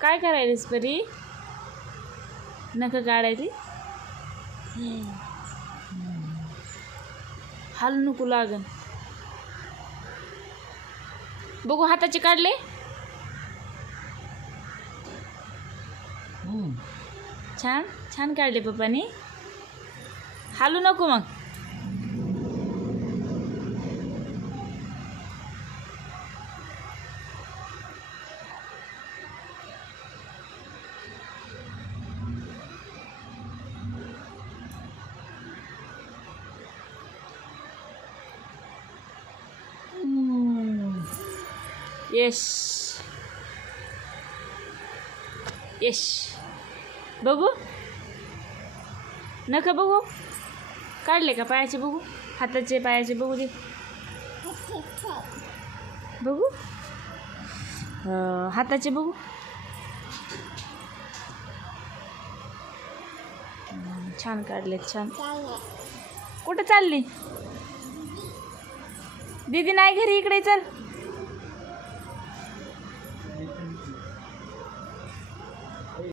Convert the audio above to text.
काय करायलीस परी नख काढायची हाल नको लागन. बघू हाताचे काढले? छान छान काढले पप्पानी. हालू नको मग. यश यश बघू. नका बघू. काढले का पायाचे बघू? हाताचे पायाचे बघू दे. बघू. हाताचे बघू. छान काढले छान. कुठं चालली? दीदी नाही घरी इकडे चल.